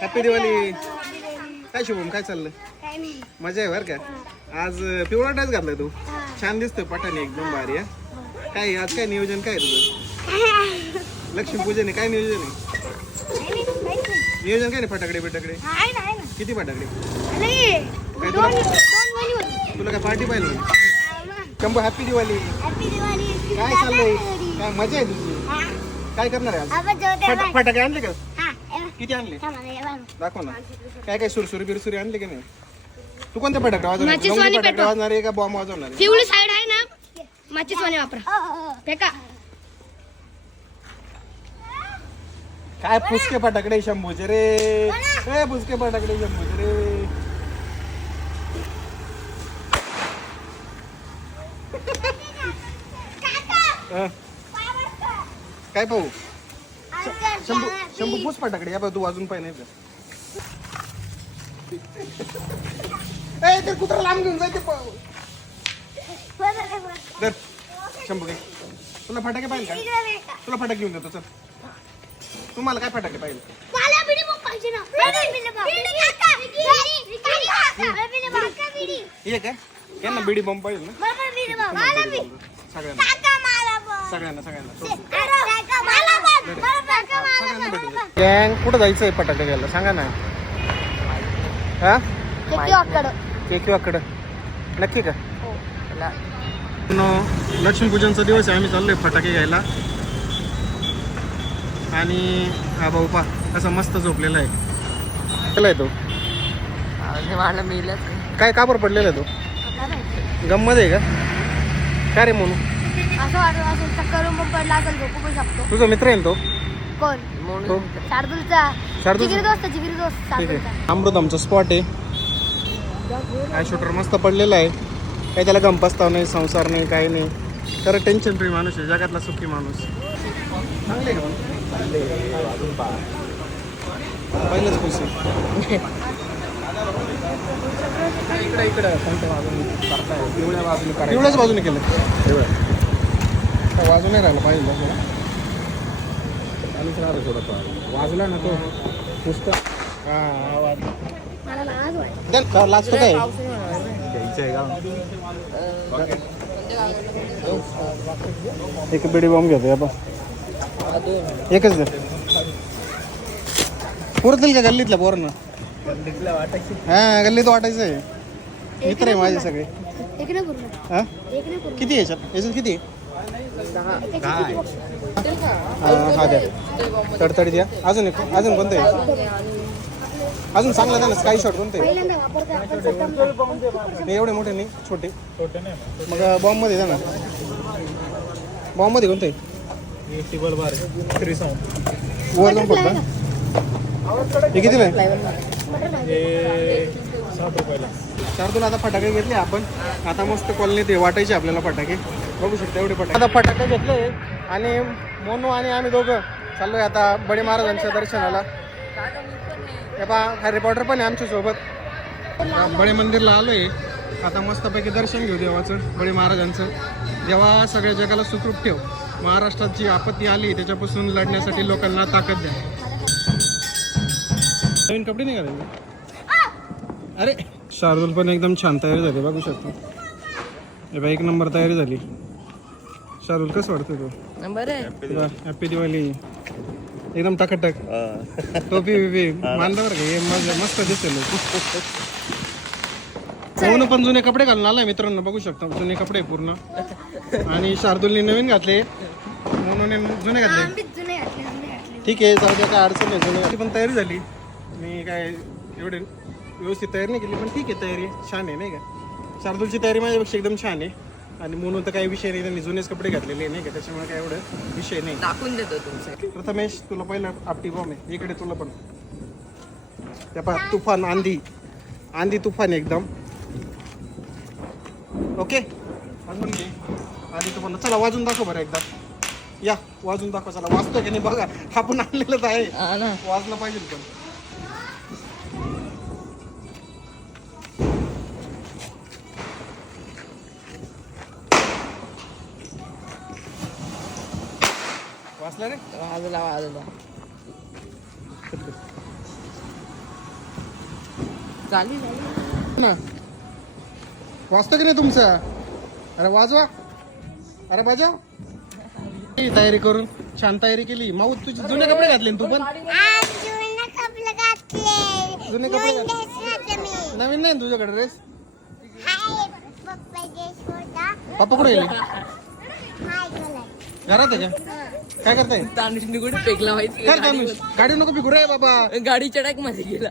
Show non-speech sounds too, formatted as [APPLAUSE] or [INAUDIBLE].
Happy Diwali काय शुभम काय चाललं काय नाही. मजा आहे बरं का? आज पिवळा ड्रेस घातलाय तू. छान दिसतोय पठाने एकदम भारी आहे काय आज काय नियोजन काय आहे तुझं? [LAUGHS] लक्ष्मीपूजन आहे काय नियोजन आहे? नाही, काहीच नाही. नियोजन काय नाही फटाकडे बिटाकडे? हा, आहे ना आहे ना किती फटाकडे? दोन तुला- दोन महिने होते. तुला काय पार्टी पाहिजे हा, मग. शंभू हॅपी दिवाळी हॅपी दिवाळी काय चाललंय? काय मजा आहे तुझी? हा. काय करणार आहे आज? आपण जेवते फट- बाय. फटाके आणले का. किती आणले? हे. दाखव ना. काय काय सुरसुरी बिरसुरी आणले की नाही? तू कोणते फटाके वाजवणार? माचीस गंमती वाली फटाके पेटव. वाजणार आहे का बॉम्ब वाजवणार आहे? पिवळी साईड आहे ना? माचीस वाणी वापरा. अ, अ, अ. फेका. काय फुसके फटाकडे शंभूचे रे? ए फुसके फटाकडे शंभूचे रे. [LAUGHS] काय पाहू? शंभू शंभू फुस फटाकडे या बघ तू वाजून पाहिजे नाही ते कुत्रा लांब घेऊन जायचे. दर शंभू घे तुला फटाके पाहिजे का. तुला फटाके घेऊन देतो चल तुम्हाला काय फटाके पाहिजे. हे काय यांना बिडी बॉम्ब पाहिजे ना. सगळ्यांना. सगळ्यांना सगळ्यांना काका, काका. भेटून गँग कुठं जायचंय फटाके घ्यायला? सांगा ना. हा? वाकडं? केकिवाकडं. नक्की का? नो लक्ष्मीपूजनचा दिवस आहे आम्ही चाललोय फटाके घ्यायला. आणि हा भाऊ पा असा मस्त झोपलेला आहे. केलाय तो. काय काबर पडलेला आहे? तो? गंमत आहे का? काय रे म्हणू असं वाटत असेल चक्कर येऊन पडला असेल झोपू पण शकतो. तुझा मित्र आहे तो? कोण? तो शार्दूलचा. शार्दूल? जिगिरी दोस्त जिगिरी दोस्त ठीक शार्दूलचा. आहे अमृत आमचा स्पॉट आहे. काय शूटर मस्त पडलेला आहे. काही त्याला गंपस्ताव नाही संसार नाही काही नाही. तर टेन्शन फ्री माणूस आहे जगातला सुखी माणूस. चांगले का? पण? पहिलंच खुश आहे. इकडे इकडे. कोणत्या बाजूने करताय? पिवळ्या बाजूने करायचं. पिवळ्याच बाजूने केलं वाजून नाही राहिलं पाहिजे चालूच राहिलं थोडंफार. वाजला ना तो. पुस्तक. हा काय एक बिडी बॉम्ब घेतो आपण. एकच दे. पुरतील का गल्लीतल्या पोरांना? हा गल्लीत वाटायचं आहे. मित्र आहे माझे सगळे. हा? किती याच्यात? याच्यात किती आहे? हा हा द्या तडतडी द्या अजून एक अजून कोणतं? आहे अजून चांगलं ना स्काय शॉट कोणतं? नाही एवढे मोठे नाही छोटे. मग बॉम्बमध्ये ना बॉम्बमध्ये कोणते? वर जाऊन फक्त हे कितीला आहे? चार तुला आता फटाके घेतले आपण. आता मस्त कॉलनीत आहे वाटायचे आपल्याला फटाके. बघू शकता एवढे फटाके. आता फटाके घेतले आणि मोनू आणि आम्ही दोघं चाललोय आता बडे महाराजांच्या दर्शनाला. हे पहा हा रिपोर्टर पण आहे आमच्यासोबत. बडे मंदिरला आलोय. आता मस्तपैकी दर्शन घेऊ देवाचं बडे महाराजांचं. देवा सगळ्या जगाला सुखरूप ठेव. महाराष्ट्रात जी आपत्ती आली त्याच्यापासून लढण्यासाठी लोकांना ताकद द्या. नवीन कपडे नाही घालायचे अरे शार्दूल पण एकदम छान तयारी झाली बघू शकतो. हे बघ एक नंबर तयारी झाली. शार्दूल कसं वाटतं तो? बरं हॅपी दिवाळी. एकदम टकाटक टोपी बिपी मांडावर का हे मज- मस्त दिसेल [LAUGHS] मोनू पण जुने कपडे घालून आलाय मित्रांनो बघू शकता. जुने कपडे पूर्ण. आणि शार्दूलने नवीन घातले. मोनूने जुने घातले. आंबीत जुने घातले जुने घातले. ठीक आहे जाऊ द्या काय अडचण नाही. जुने घातली पण तयारी झाली. मी काय एवढे व्यवस्थित तयारी नाही केली पण ठीक आहे तयारी छान आहे नाही का? शार्दूलची तयारी माझ्यापेक्षा एकदम छान आहे. आणि म्हणून तर काही विषय नाही त्यांनी जुनेच कपडे घातलेले आहे, नाही का? त्याच्यामुळे काय एवढं विषय नाही. दाखवून देतो तुमचं. प्रथमेश तुला पहिलं आपटी बॉम्ब आहे. इकडे तुला पण. त्या पहा तुफान आंधी. आंधी तुफान आहे एकदम. ओके? अजून घे आधी तुफान. चला वाजून दाखव बरं एकदा. या वाजून दाखव. चला वाजतोय की नाही बघा. आपण आणलेलंच आहे. वाजलं पाहिजे पण. वाचला रे? वाजला वाजला चालेल ना. वाजतो की नाही तुमचं? अरे वाजवा. अरे बजाव ही तयारी करून छान तयारी केली. माऊ तुझे जुने कपडे घातले ना तू पण? आज जुने कपडे घातले. जुने कपडे नवीन नाही ना तुझ्याकडे ड्रेस हाय पप्पा कुठे गेले? हाय कलर घरात आहे का? काय करताय? तानुषनी कुठे फेकला माहिती गाडी नको बिघू रे बाबा. गाडीच्या टाकमध्ये गेला.